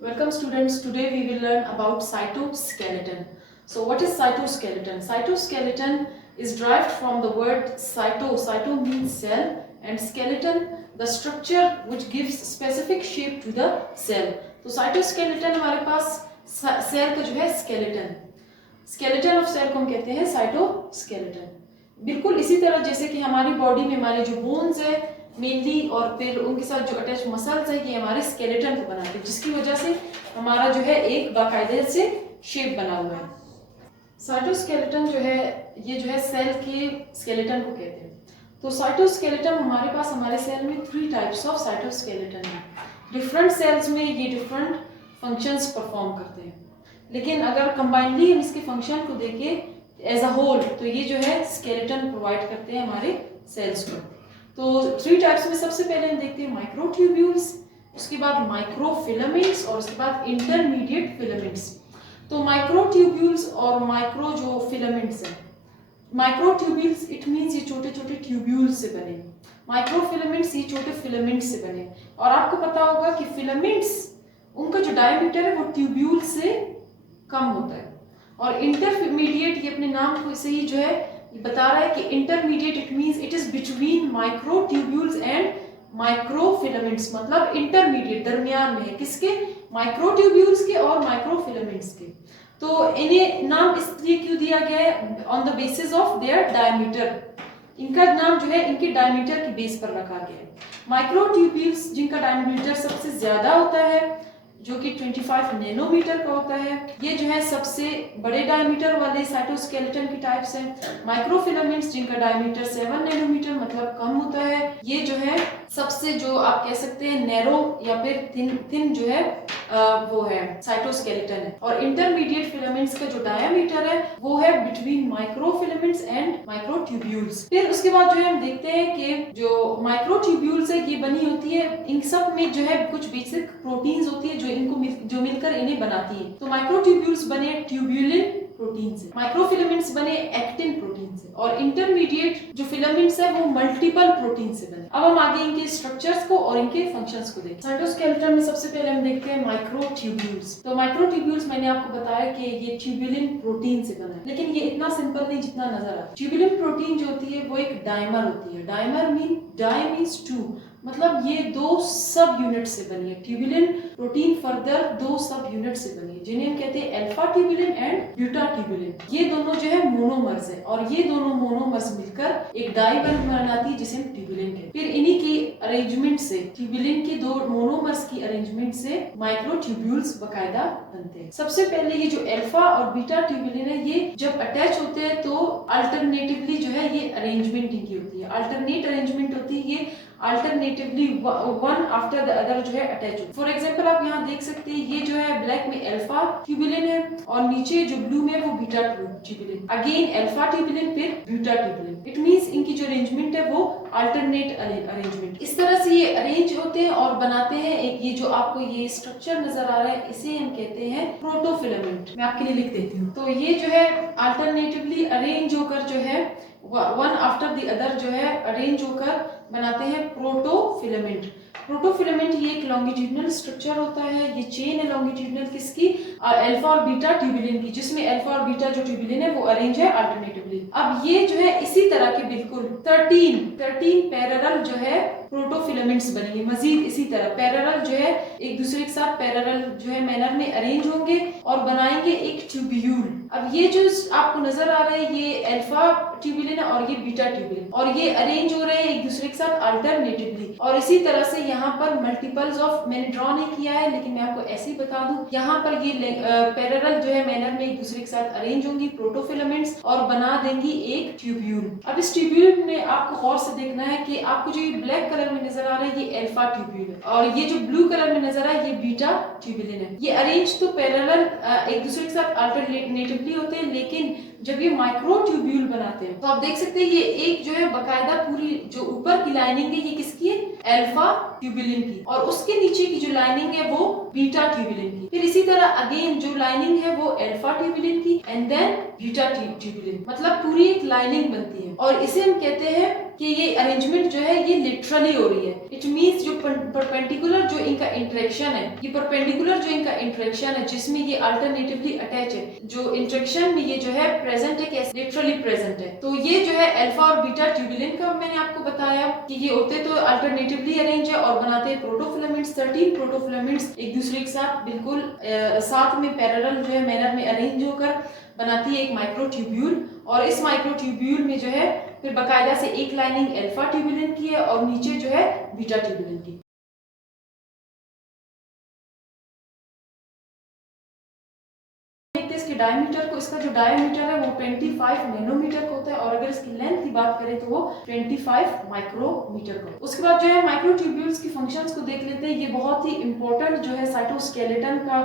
Welcome students. Today we will learn about cytoskeleton. So what is cytoskeleton? Cytoskeleton is derived from the word cyto. Cyto means cell and skeleton the structure which gives specific shape to the cell. तो cytoskeleton हमारे पास cell का जो है skeleton of cell को हम कहते हैं cytoskeleton. बिल्कुल इसी तरह जैसे कि हमारी बॉडी में हमारे जो बोन्स है मेनली और फिर उनके साथ जो अटैच मसल्स है ये हमारे स्केलेटन को बनाते हैं, जिसकी वजह से हमारा जो है एक बाकायदे से शेप बना हुआ है. साइटोस्केलेटन जो है ये जो है सेल के स्केलेटन को कहते हैं. तो साइटोस्केलेटन हमारे पास हमारे सेल में 3 टाइप्स ऑफ साइटोस्केलेटन है. डिफरेंट सेल्स में ये डिफरेंट फंक्शंस परफॉर्म करते हैं, लेकिन अगर कंबाइनली हम इसके फंक्शन को देखें एज अ होल तो ये जो है स्केलेटन प्रोवाइड करते हैं हमारे सेल्स को. तो 3 टाइप्स में सबसे पहले हम देखते हैं माइक्रोट्यूब्यूल्स, उसके बाद माइक्रोफिलामेंट्स और उसके बाद इंटरमीडिएट फिलामेंट्स. तो माइक्रोट्यूब्यूल्स और माइक्रो जो फिलामेंट्स हैं, माइक्रोट्यूब्यूल्स इट मींस ये छोटे छोटे ट्यूब्यूल्स से बने, माइक्रोफिलामेंट्स ये छोटे फिलामेंट्स से बने. और आपको पता होगा कि फिलामेंट्स उनका जो डायमीटर है वो ट्यूब्यूल से कम होता है, और इंटरमीडिएट ये अपने नाम को से ही जो है ये बता रहा है कि intermediate it means it is between microtubules and microfilaments, मतलब इंटरमीडिएट दरमियान में है किसके, माइक्रोट्यूब्यूल्स के और माइक्रोफिलामेंट्स के. तो इन्हें नाम इसलिए क्यों दिया गया है, on the basis of their diameter. इनका नाम जो है इनके डायमीटर के बेस पर रखा गया है. माइक्रोट्यूब्यूल्स जिनका डायमीटर सबसे ज्यादा होता है जो कि 25 नैनोमीटर का होता है, ये जो है सबसे बड़े डायमीटर वाले साइटोस्केलेटन की टाइप्स हैं. माइक्रोफिलामेंट्स जिनका डायमीटर 7 नैनोमीटर मतलब कम होता है, ये जो है सबसे जो आप कह सकते हैं नैरो या फिर थिन जो है वो है साइटोस्केलेटन है. और इंटरमीडिएट फिलामेंट्स का जो डायमीटर है वो है बिटवीन माइक्रोफिलामेंट्स एंड माइक्रोट्यूब्यूल्स. फिर उसके बाद जो है हम देखते हैं कि जो माइक्रोट्यूब्यूल्स है ये बनी होती है, इन सब में जो है कुछ बेसिक प्रोटीन्स होती है जो मिलकर इन्हें बनाती है. तो माइक्रोट्यूब्यूल्स बने ट्यूब्यूलिन प्रोटीन से, माइक्रोफिलामेंट्स बने एक्टिन प्रोटीन से, और इंटरमीडिएट जो फिलामेंट्स है वो मल्टीपल प्रोटीन से बने. अब हम आगे इनके स्ट्रक्चर्स को और इनके फंक्शंस को देखें. साइटोस्केलेटन में सबसे पहले हम देखते हैं माइक्रोट्यूब्यूल्स. तो माइक्रोट्यूब्यूल्स मैंने आपको बताया कि ये ट्यूब्यूलिन प्रोटीन से बना है, लेकिन ये इतना सिंपल नहीं जितना नजर आता है. ट्यूब्यूलिन प्रोटीन जो होती है वो एक डाइमर होती है. डाइमर मींस 2, मतलब ये 2 सब यूनिट से बनी है. ट्यूब्यूलिन प्रोटीन फर्दर 2 सब यूनिट से बनी है जिन्हें हम कहते हैं alpha tubulin and beta tubulin. ये दोनों जो है मोनोमर्स है, और ये दोनों मोनोमर्स मिलकर एक डाई बनाती है जिसे हम ट्यूब्यूलिन कहते हैं. फिर इन्हीं की अरेंजमेंट से, ट्यूब्यूलिन के 2 मोनोमर्स की अरेंजमेंट से माइक्रोट्यूब्यूल्स बकायदा बनते हैं. सबसे पहले ये जो अल्फा और बीटा ट्यूब्यूलिन है ये जब अटैच होते हैं तो अल्टरनेटिवली जो है ये अरेंजमेंट इनकी होती है, अल्टरनेट अरेंजमेंट होती है. ये alternatively one after the other जो है अटैच हो. फॉर एग्जांपल आप यहाँ देख सकते हैं ये जो है ब्लैक में अल्फा ट्यूब्यूलिन है और नीचे जो ब्लू में वो beta tubulin, again alpha tubulin फिर बीटा ट्यूब्यूलिन. इट मींस इनकी जो अरेंजमेंट है वो अल्टरनेट अरेंजमेंट. इस तरह से ये अरेंज होते हैं और बनाते हैं एक ये जो आपको ये स्ट्रक्चर नजर आ रहा है इसे हम कहते हैं प्रोटोफिलामेंट. मैं आपके लिए लिख देती हूँ. तो ये जो है अल्टरनेटिवली अरेंज होकर जो है वन आफ्टर द अदर जो है अरेंज होकर बनाते हैं प्रोटोफिलामेंट. प्रोटोफिलामेंट ये एक लॉन्गिट्यूडिनल स्ट्रक्चर होता है. ये चेन है लॉन्गिट्यूडिनल किसकी, अल्फा और बीटा ट्यूब्यूलिन की, जिसमें अल्फा और बीटा जो ट्यूब्यूलिन है वो अरेंज है अल्टरनेटिवली. अब ये जो है इसी तरह के बिल्कुल 13 पैरेलल जो है प्रोटोफिलामेंट्स बनेंगे. मजीद इसी तरह पैरेलल जो है एक दूसरे के साथ पैरेलल जो है मैनर में अरेंज होंगे और बनाएंगे एक ट्यूब्यूल. अब ये जो आपको नजर आ रहा है ये अल्फा ट्यूब्यूलिन है और ये बीटा ट्यूब्यूलिन, और ये अरेंज हो रहे हैं एक दूसरे के साथ अल्टरनेटिवली. और इसी तरह से यहाँ पर मल्टीपल्स ऑफ, मैंने ड्रॉ नहीं किया है लेकिन मैं आपको ऐसे ही बता दूं, यहाँ पर ये पैरेलल जो है मैनर में एक दूसरे के साथ अरेंज होंगी प्रोटोफिलामेंट्स और बना देंगी एक ट्यूब्यूल. अब इस ट्यूब्यूल में आपको गौर से देखना है कि आपको जो ये ब्लैक कलर में नजर आ रहा है ये अल्फा ट्यूब्यूल है, और ये जो ब्लू कलर में नजर आ रहा है ये बीटा ट्यूब्यूलिन है. ये अरेंज तो पैरेलल एक दूसरे के साथ अल्टरनेटिवली होते हैं, लेकिन जब ये माइक्रोट्यूब्यूल बनाते हैं तो आप देख सकते हैं ये एक जो है बकायदा पूरी जो ऊपर की लाइनिंग है ये किसकी है, अल्फा ट्यूब्यूलिन की, और उसके नीचे की जो लाइनिंग है वो बीटा ट्यूब्यूलिन की. फिर इसी तरह अगेन जो लाइनिंग है वो अल्फा ट्यूबुलिन की एंड देन बीटा ट्यूबुलिन, मतलब पूरी एक लाइनिंग बनती है। और इसे हम कहते हैं कि ये अरेंजमेंट जो है ये लिटरली हो रही है। इट मींस जो परपेंडिकुलर जो इनका इंटरेक्शन है, ये परपेंडिकुलर जो इनका इंटरेक्शन है जिसमें ये अल्टरनेटिवली अटैच है, जो इंटरेक्शन में ये जो है प्रेजेंट है, कैसे लिटरली प्रेजेंट है। तो ये जो है अल्फा और बीटा ट्यूबुलिन का मैंने आपको बताया कि ये होते तो अल्टरनेटिवली अरेंज है और बनाते हैं प्रोटोफिलामेंट्स। 13 प्रोटोफिलामेंट्स एक दूसरे के साथ बिल्कुल साथ में पैरेलल जो है मैनर में अरेंज होकर बनाती है एक माइक्रोट्यूब्यूल। और इस माइक्रोट्यूब्यूल में जो है फिर बाकायदा से एक लाइनिंग अल्फा ट्यूबुलिन की है और नीचे जो है बीटा ट्यूबुलिन की। इसके डायमीटर को, इसका जो डायमीटर है वो 25 नैनोमीटर का होता है और अगर इसकी लेंथ की बात करें तो वो 25 माइक्रोमीटर का। उसके बाद जो है माइक्रोट्यूब्यूल्स की फंक्शंस को देख लेते हैं। ये बहुत ही इंपॉर्टेंट जो है साइटोस्केलेटन का,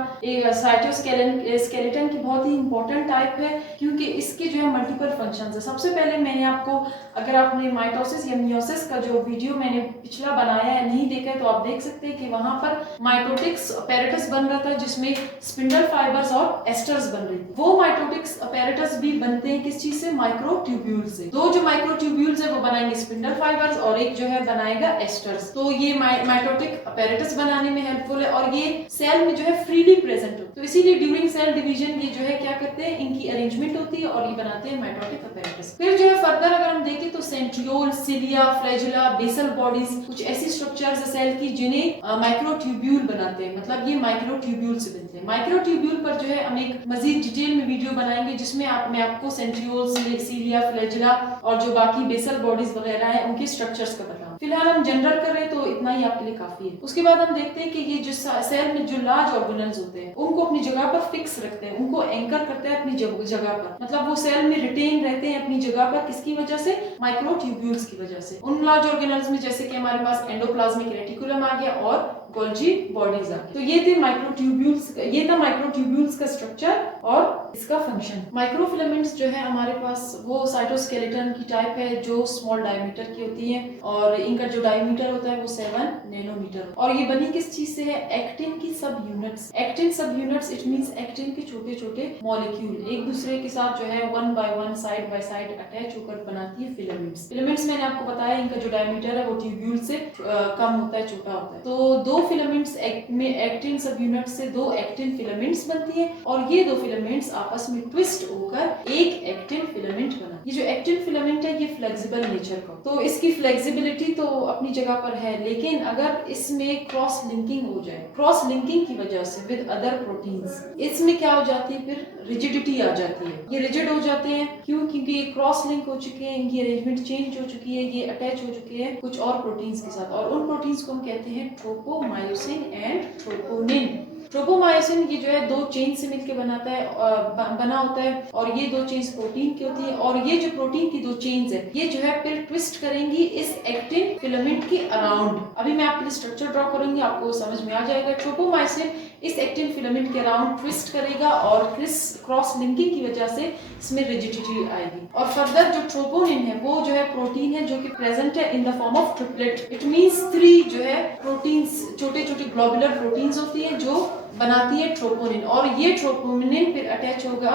साइटोस्केलेटन की बहुत ही इंपॉर्टेंट टाइप है क्योंकि इसके जो है मल्टीपल फंक्शंस है। सबसे पहले मैंने आपको, अगर आपने माइटोसिस या मियोसिस का जो वीडियो मैंने पिछला बनाया है नहीं देखा है तो आप देख सकते हैं कि वहां पर माइटोटिक्स अपैरेटस बन रहा था जिसमें स्पिंडल फाइबर्स और एस्टर्स बन रही थी। वो माइटोटिक्स अपैरेटस भी बनते हैं किस चीज से? माइक्रोट्यूब्यूल से। दो जो माइक्रोट्यूब्यूल्स है वो बनाएंगे स्पिंडल फाइबर्स और एक जो है बनाएगा एस्टर्स। तो ये माइटोटिक अपैरेटस बनाने में हेल्पफुल है और ये सेल में जो है फ्रीली प्रेजेंट हो। तो इसीलिए ड्यूरिंग सेल डिवीजन ये जो है क्या करते हैं, इनकी अरेंजमेंट होती है और ये बनाते हैं माइटोटिक अपैरेटस। फिर जो है फर्दर अगर हम देखें तो centriole, cilia, flagella, basal bodies, कुछ ऐसी स्ट्रक्चर्स है सेल की जिन्हें माइक्रोट्यूब्यूल बनाते हैं, मतलब ये माइक्रोट्यूब्यूल से बनते हैं। माइक्रोट्यूब्यूल पर जो है हम एक मजीद डिटेल में वीडियो बनाएंगे जिसमें मैं आपको सेंट्रियोल, सिलिया, फ्लैजुला और जो बाकी बेसल बॉडीज वगैरह है उनके स्ट्रक्चर्स का बताऊं। फिलहाल हम जनरल कर रहे हैं तो इतना ही आपके लिए काफी है। उसके बाद हम देखते हैं कि ये जो सेल में जो लार्ज ऑर्गेनल्स होते हैं उनको अपनी जगह पर फिक्स रखते हैं, उनको एंकर करते हैं अपनी जगह पर, मतलब वो सेल में रिटेन रहते हैं अपनी जगह पर। किसकी वजह से? माइक्रोट्यूब्यूल्स की वजह से। उन लार्ज ऑर्गेनल्स में जैसे कि हमारे पास एंडोप्लाज्मिक रेटिकुलम आ गया और गोल्जी बॉडीज आ गई। तो ये थे माइक्रोट्यूब्यूल्स, ये था माइक्रोट्यूब्यूल्स का स्ट्रक्चर और इसका फंक्शन। माइक्रोफिलामेंट्स जो है हमारे पास वो साइटोस्केलेटन की टाइप है जो स्मॉल डायमीटर की होती है और इनका जो डायमीटर होता है वो 7 नैनोमीटर। और ये बनी किस चीज से है? एक्टिन की सब यूनिट्स। एक्टिन सब यूनिट्स इट मींस एक्टिन के छोटे छोटे मॉलिक्यूल एक दूसरे के साथ जो है one by one, side by side attach होकर बनाती है फिलामेंट्स। फिलामेंट्स मैंने आपको बताया इनका जो डायमीटर है वो ट्यूब्यूल से कम होता है, छोटा होता है। तो दो फिलामेंट्स में एक्टिन सब यूनिट से दो एक्टिन फिलामेंट्स बनती है और ये दो फिलामेंट्स आपस में ट्विस्ट होकर एक एक्टिन फिलामेंट बना। ये जो एक्टिन फिलामेंट है ये फ्लेक्सिबल नेचर का, तो इसकी फ्लेक्सिबिलिटी तो अपनी जगह पर है, लेकिन अगर इसमें क्रॉस लिंकिंग हो जाए, क्रॉस लिंकिंग की वजह से विद अदर प्रोटीन्स, इसमें क्या हो जाती है? फिर रिजिडिटी आ जाती है। ये रिजिड हो जाते हैं क्यों? क्योंकि ये क्रॉस लिंक हो चुके हैं, इनकी अरेंजमेंट चेंज हो चुकी है, ये अटैच हो चुके हैं कुछ और प्रोटीन्स के साथ और उन प्रोटीन्स को हम कहते हैं ट्रोपोमायोसिन एंड ट्रोपोनिन। ट्रोपोमायोसिन ये जो है दो चेन से मिलकर बना होता है और ये दो चेन्स प्रोटीन की होती है और ये जो प्रोटीन की दो चेन्स है ये जो है फिर ट्विस्ट करेंगी इस एक्टिन फिलामेंट के अराउंड। अभी मैं आपके लिए स्ट्रक्चर ड्रॉ करूंगी, आपको समझ में आ जाएगा। ट्रोपोमायोसिन इस एक्टिन फिलामेंट के अराउंड ट्विस्ट करेगा और क्रॉस लिंकिंग की वजह से इसमें रिजिडिटी आएगी। और फर्दर जो ट्रोपोनिन है वो जो है प्रोटीन है जो कि प्रेजेंट है in the form of triplet. It means 3 जो है प्रोटीन्स, छोटे छोटे ग्लोबुलर प्रोटीन्स होती है जो बनाती है ट्रोपोनिन और ये ट्रोपोनिन फिर अटैच होगा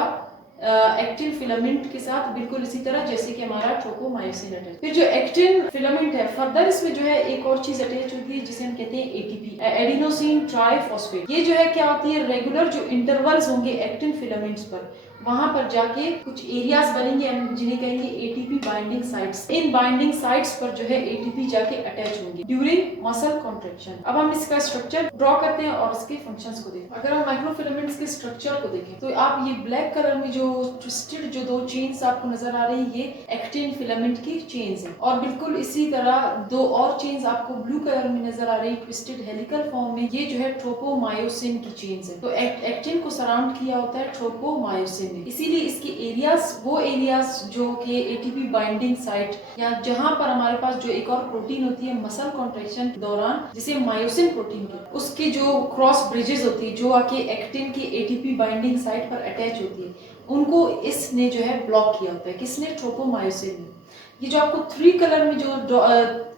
एक्टिन फिलामेंट के साथ बिल्कुल इसी तरह जैसे कि हमारा ट्रोपोमायोसिन अटैच। फिर जो एक्टिन फिलामेंट है फर्दर इसमें जो है एक और चीज अटैच होती है जिसे हम कहते हैं एटीपी, एडिनोसिन ट्राइफॉस्फेट। ये जो है क्या होती है? रेगुलर जो इंटरवल्स होंगे एक्टिन फिलामेंट्स पर वहां पर जाके कुछ एरियाज बनेंगे जिन्हें कहेंगे एटीपी बाइंडिंग साइट्स। इन बाइंडिंग साइट्स पर जो है एटीपी जाके अटैच होंगे ड्यूरिंग मसल कॉन्ट्रैक्शन। अब हम इसका स्ट्रक्चर ड्रॉ करते हैं और इसके फंक्शंस को देखें। अगर हम माइक्रोफिलामेंट्स के स्ट्रक्चर को देखें तो आप ये ब्लैक कलर में जो ट्विस्टेड जो दो चेन्स आपको नजर आ रही है ये एक्टिन फिलामेंट की चेन्स है और बिल्कुल इसी तरह दो और चेन्स आपको ब्लू कलर में नजर आ रही है ट्विस्टेड हेलिकल फॉर्म में, ये जो है ट्रोपोमायोसिन की चेन्स है। तो एक्टिन को सराउंड किया होता है ट्रोपोमायोसिन, इसीलिए इसके एरियाज वो एरियाज जो कि एटीपी बाइंडिंग साइट या जहां पर हमारे पास जो एक और प्रोटीन होती है मसल कॉन्ट्रैक्शन के दौरान जिसे मायोसिन प्रोटीन की, उसकी जो क्रॉस ब्रिजेस होती है जो आके एक्टिन की एटीपी बाइंडिंग साइट पर अटैच होती है उनको इसने जो है ब्लॉक किया होता है। किसने? ट्रोपोमायोसिन ने। ये जो आपको 3 कलर में जो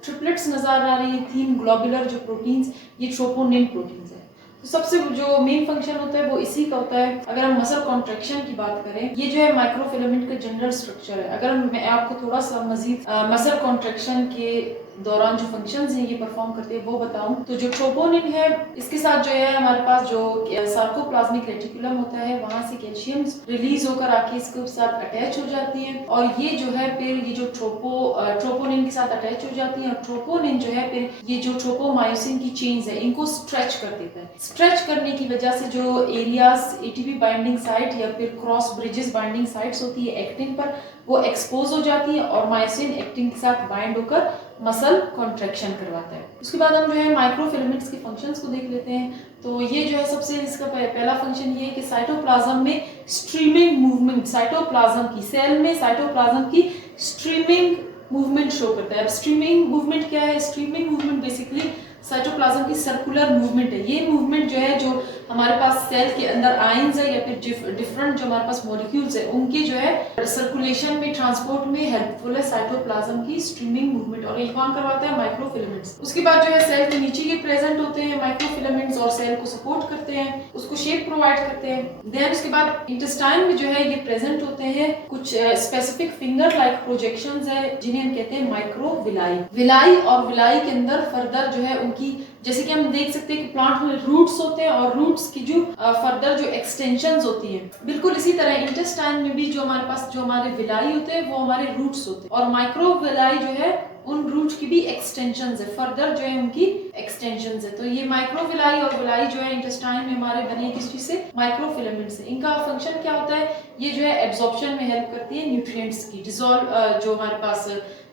ट्रिपलेट्स नजर आ रही है 3 ग्लोबुलर जो प्रोटीन्स, ये ट्रोपोनिन प्रोटीन्स है। तो सबसे जो मेन फंक्शन होता है वो इसी का होता है। अगर हम मसल कॉन्ट्रैक्शन की बात करें, ये जो है माइक्रोफिलामेंट का जनरल स्ट्रक्चर है। अगर मैं आपको थोड़ा सा मजीद मसल कॉन्ट्रैक्शन के दौरान जो फंक्शंस हैं ये परफॉर्म करते हैं वो बताऊं, तो जो ट्रोपोनिन है इसके साथ जो है हमारे पास जो सार्कोप्लाज्मिक रेटिकुलम होता है, वहां से कैल्शियम रिलीज होकर आके इसके साथ अटैच हो जाती है, और ये जो है फिर ये जो ट्रोपोनिन के साथ अटैच हो जाती है, और ट्रोपोनिन जो है फिर ये जो ट्रोपोमायोसिन की चेन्स है इनको स्ट्रेच कर देता है। स्ट्रेच करने की वजह से जो एरियाज एटीपी बाइंडिंग साइट या फिर क्रॉस ब्रिजेस बाइंडिंग साइट्स होती है एक्टिन पर, वो एक्सपोज हो जाती है और मायोसिन एक्टिन के साथ बाइंड होकर मसल कॉन्ट्रैक्शन करवाता है। उसके बाद हम जो है माइक्रोफिलामेंट्स के फंक्शंस को देख लेते हैं। तो ये जो है सबसे इसका पहला फंक्शन ये है कि साइटोप्लाज्म में स्ट्रीमिंग मूवमेंट, साइटोप्लाज्म की सेल में साइटोप्लाज्म की स्ट्रीमिंग मूवमेंट शो करता है। अब स्ट्रीमिंग मूवमेंट क्या है? स्ट्रीमिंग मूवमेंट बेसिकली साइटोप्लाज्म की सर्कुलर मूवमेंट है। ये मूवमेंट जो है जो हमारे पास सेल के अंदर आयंस है या फिर डिफरेंट जो हमारे पास मॉलिक्यूल्स है उनके जो है सर्कुलेशन में, ट्रांसपोर्ट में हेल्पफुल है साइटोप्लाज्म की स्ट्रीमिंग मूवमेंट, और ये कौन करवाता है? माइक्रोफिलामेंट्स। उसके बाद जो है सेल के नीचे ये प्रेजेंट होते हैं माइक्रोफिलामेंट्स और सेल को सपोर्ट करते हैं, उसको शेप प्रोवाइड करते हैं। देन उसके बाद इंटेस्टाइन में जो है ये प्रेजेंट होते हैं कुछ स्पेसिफिक फिंगर लाइक प्रोजेक्शंस है जिन्हें हम कहते हैं माइक्रोविलाई। विलाई और विलाई के अंदर फर्दर जो है उनकी, जैसे कि हम देख सकते हैं कि प्लांट में रूट्स होते हैं और रूट्स की जो फर्दर जो एक्सटेंशंस होती है, बिल्कुल इसी तरह इंटेस्टाइन में भी जो हमारे पास जो हमारे विलाई होते हैं वो हमारे रूट्स होते हैं, और माइक्रोविलाई जो है उन रूट्स की भी एक्सटेंशंस है, फर्दर जो है उनकी एक्सटेंशंस है। तो ये माइक्रोविलाई और विलाई जो है इंटेस्टाइन में हमारे बने किस चीज से? माइक्रोफिलामेंट से। इनका फंक्शन क्या होता है? ये जो है एब्जॉर्प्शन में हेल्प करती है न्यूट्रिएंट्स की, डिसॉल्व जो हमारे पास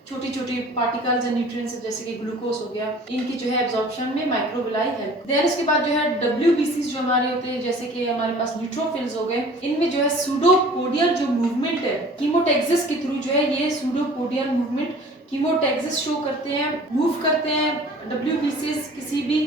छोटी छोटी पार्टिकल्स एंड न्यूट्रिएंट्स जैसे कि ग्लूकोज हो गया, इनकी जो है एब्जॉर्प्शन में माइक्रोविलाई हेल्प। देन इसके बाद जो है डब्ल्यूबीसीज जो हमारे होते हैं, जैसे कि हमारे पास न्यूट्रोफिल्स हो गए, इनमें जो है सूडोपोडियल जो मूवमेंट है कीमोटैक्सिस के थ्रू जो है ये सूडोपोडियल मूवमेंट कीमोटैक्सिस शो करते हैं, मूव करते हैं। डब्ल्यूबीसीज किसी भी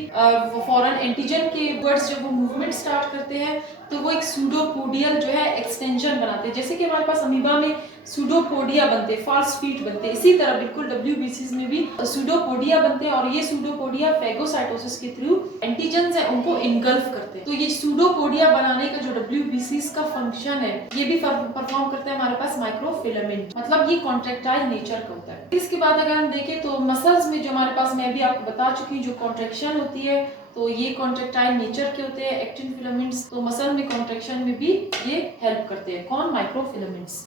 फॉरेन एंटीजन के वर्ड्स जब वो मूवमेंट स्टार्ट करते हैं तो वो एक सूडोपोडियल जो है एक्सटेंशन बनाते हैं, जैसे कि हमारे पास अमीबा में सूडोपोडिया बनते हैं, फॉल्स फीट बनते हैं, इसी तरह बिल्कुल डब्ल्यूबीसीज में भी सूडोपोडिया बनते हैं, और ये सूडोपोडिया फेगोसाइटोसिस के थ्रू एंटीजन्स है उनको इनगल्फ करते हैं। तो ये सूडोपोडिया बनाने का जो डब्ल्यूबीसीज का फंक्शन है ये भी परफॉर्म करते हैं हमारे पास माइक्रोफिलामेंट, मतलब ये कॉन्ट्रैक्टाइल नेचर का होता है। इसके बाद अगर हम देखें तो मसल्स में जो हमारे पास, मैं भी आपको बता चुकी हूँ, जो कॉन्ट्रैक्शन होती है तो ये कॉन्ट्रैक्टाइल नेचर के होते हैं एक्टिन फिलामेंट्स, तो मसल में कॉन्ट्रैक्शन में भी ये हेल्प करते हैं। कौन? Microfilaments.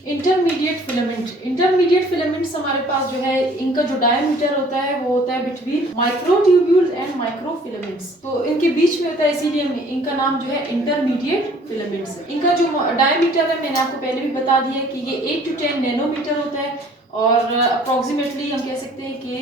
Intermediate filament, intermediate filaments हमारे पास जो है इनका जो डायमीटर होता है वो होता है बिटवीन माइक्रोट्यूब्यूल्स एंड माइक्रोफिलामेंट्स, तो इनके बीच में होता है, इसीलिए इनका नाम जो है इंटरमीडिएट फिलामेंट्स है। इनका जो डायमीटर है मैंने आपको पहले भी बता दिया कि ये 8 to 10 नैनोमीटर होता है, और अप्रोक्सीमेटली हम कह सकते हैं कि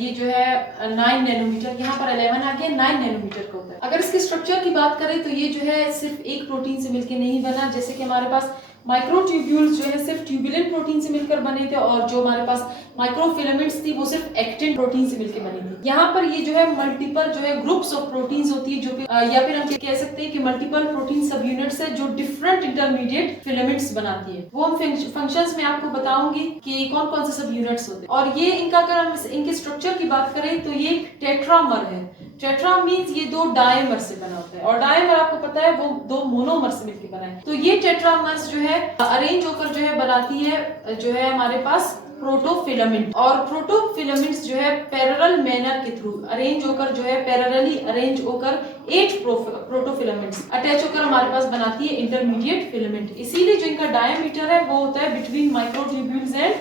ये जो है 9 नैनोमीटर, यहाँ पर 11 आ गया, 9 नैनोमीटर का होता है। अगर इसके स्ट्रक्चर की बात करें तो ये जो है सिर्फ एक प्रोटीन से मिलकर नहीं बना, जैसे कि हमारे पास माइक्रोट्यूब्यूल्स जो है सिर्फ ट्यूबुलिन प्रोटीन से मिलकर बने थे, और जो हमारे पास माइक्रोफिलामेंट्स थी वो सिर्फ एक्टिन प्रोटीन से मिलकर बनी थी। यहाँ पर ये जो है मल्टीपल जो है ग्रुप्स ऑफ प्रोटीन्स होती है, जो या फिर हम कह सकते हैं कि मल्टीपल प्रोटीन सब यूनिट्स है जो डिफरेंट इंटरमीडिएट फिलामेंट्स बनाती है। वो हम फंक्शंस में आपको बताऊंगी कि कौन कौन से सब यूनिट्स होते हैं। और ये इनका, अगर हम इनके स्ट्रक्चर की बात करें तो ये टेट्रामर है। टेट्रा मींस ये 2 डायमर से बना होता है, और डायमर आपको पता है वो 2 मोनोमर से मिलकर बना है। तो ये टेट्रामर्स जो है अरेंज होकर जो है बनाती है जो है हमारे पास प्रोटोफिलामेंट, और प्रोटोफिलामेंट्स जो है पैरेलल मैनर के थ्रू अरेंज होकर जो है पैरेलली अरेंज होकर 8 प्रोटोफिलामेंट्स अटैच होकर हमारे पास बनाती है इंटरमीडिएट फिलामेंट। इसीलिए जो इनका डायमीटर है वो होता है बिटवीन माइक्रोट्यूब्यूल्स एंड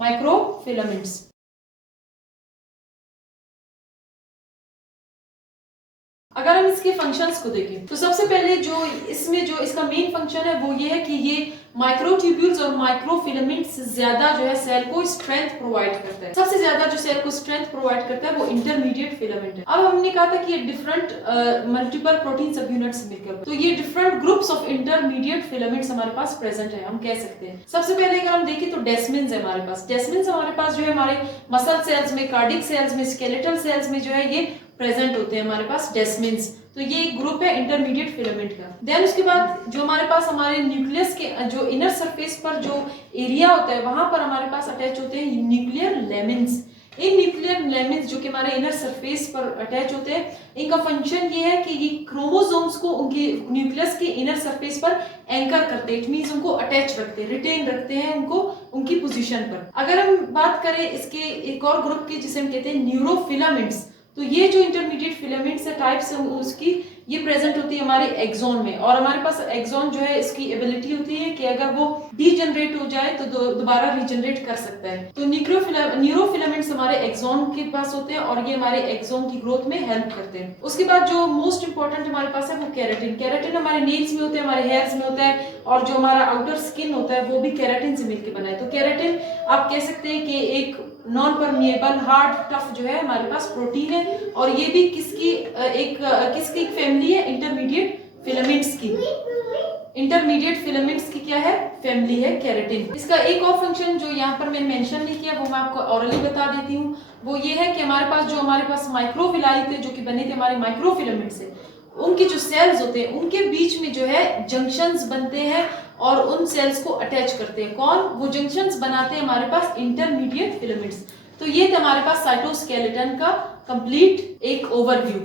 माइक्रोफिलामेंट्स। अगर हम इसके फंक्शंस को देखें तो सबसे पहले जो इसमें जो इसका मेन फंक्शन है वो ये है कि ये माइक्रोट्यूब्यूल्स और माइक्रोफिलामेंट्स से ज्यादा जो है सेल को स्ट्रेंथ प्रोवाइड करता है। सबसे ज्यादा जो सेल को स्ट्रेंथ प्रोवाइड करता है वो इंटरमीडिएट फिलामेंट है। अब हमने कहा था कि ये डिफरेंट मल्टीपल प्रोटीन सब यूनिट्स मिलकर, तो ये different groups of intermediate filaments हमारे पास प्रेजेंट है, हम कह सकते हैं। सबसे पहले अगर हम देखें तो डेस्मिन्स है हमारे पास। डेस्मिन्स हमारे पास जो है हमारे मसल सेल्स में, कार्डिक सेल्स में, स्केलेटल सेल्स में जो है ये प्रेजेंट होते हैं हमारे पास डेस्मिन्स। तो ये एक ग्रुप है इंटरमीडिएट फिलामेंट का। देन उसके बाद जो हमारे पास हमारे न्यूक्लियस के जो इनर सरफेस पर जो एरिया होता है वहां पर हमारे पास अटैच होते हैं nuclear layman's. In nuclear filaments जो कि हमारे इनर सरफेस पर अटैच होते हैं, इनका फंक्शन ये है कि ये क्रोमोसोम्स को उनके न्यूक्लियस के इनर सरफेस पर एंकर करते हैं, इट मींस उनको अटैच रखते हैं, रिटेन रखते हैं उनको उनकी पोजीशन पर। अगर हम बात करें इसके एक और ग्रुप की जिसे हम कहते हैं न्यूरोफिलामेंट्स, तो ये जो इंटरमीडिएट फिलामेंट्स है टाइप्स है उसकी, ये प्रेजेंट होती है हमारे एक्सॉन में। और हमारे पास एक्सॉन जो है इसकी एबिलिटी होती है कि अगर वो डीजनरेट हो जाए तो दोबारा रीजनरेट कर सकता है। तो न्यूरोफिलामेंट्स हमारे एक्सॉन के पास होते हैं और ये हमारे एक्सॉन की ग्रोथ में हेल्प करते हैं। उसके बाद जो मोस्ट इंपॉर्टेंट हमारे पास है वो केराटिन। केराटिन हमारे नेल्स में होते हैं, हमारे हेयर्स में होता है, और जो हमारा आउटर स्किन होता है वो भी केराटिन से मिलकर बना है। तो केराटिन आप कह सकते हैं कि एक नॉन परमिएबल हार्ड टफ जो है हमारे पास प्रोटीन है, और ये भी किसकी फैमिली है, इंटरमीडिएट फिलामेंट्स की। इंटरमीडिएट फिलामेंट्स की क्या है, फैमिली है केराटिन। इसका एक और फंक्शन जो यहाँ पर मैंने मेंशन नहीं किया वो मैं आपको ऑरली बता देती हूँ, वो ये है कि हमारे पास माइक्रोविलाई थे जो कि बने थे हमारे माइक्रोफिलामेंट से, उनके जो सेल्स होते हैं उनके बीच में जो है जंक्शंस बनते हैं और उन सेल्स को अटैच करते हैं। कौन, वो जंक्शंस बनाते हैं हमारे पास इंटरमीडिएट फिलामेंट्स। तो ये था हमारे पास साइटोस्केलेटन का कंप्लीट एक ओवरव्यू।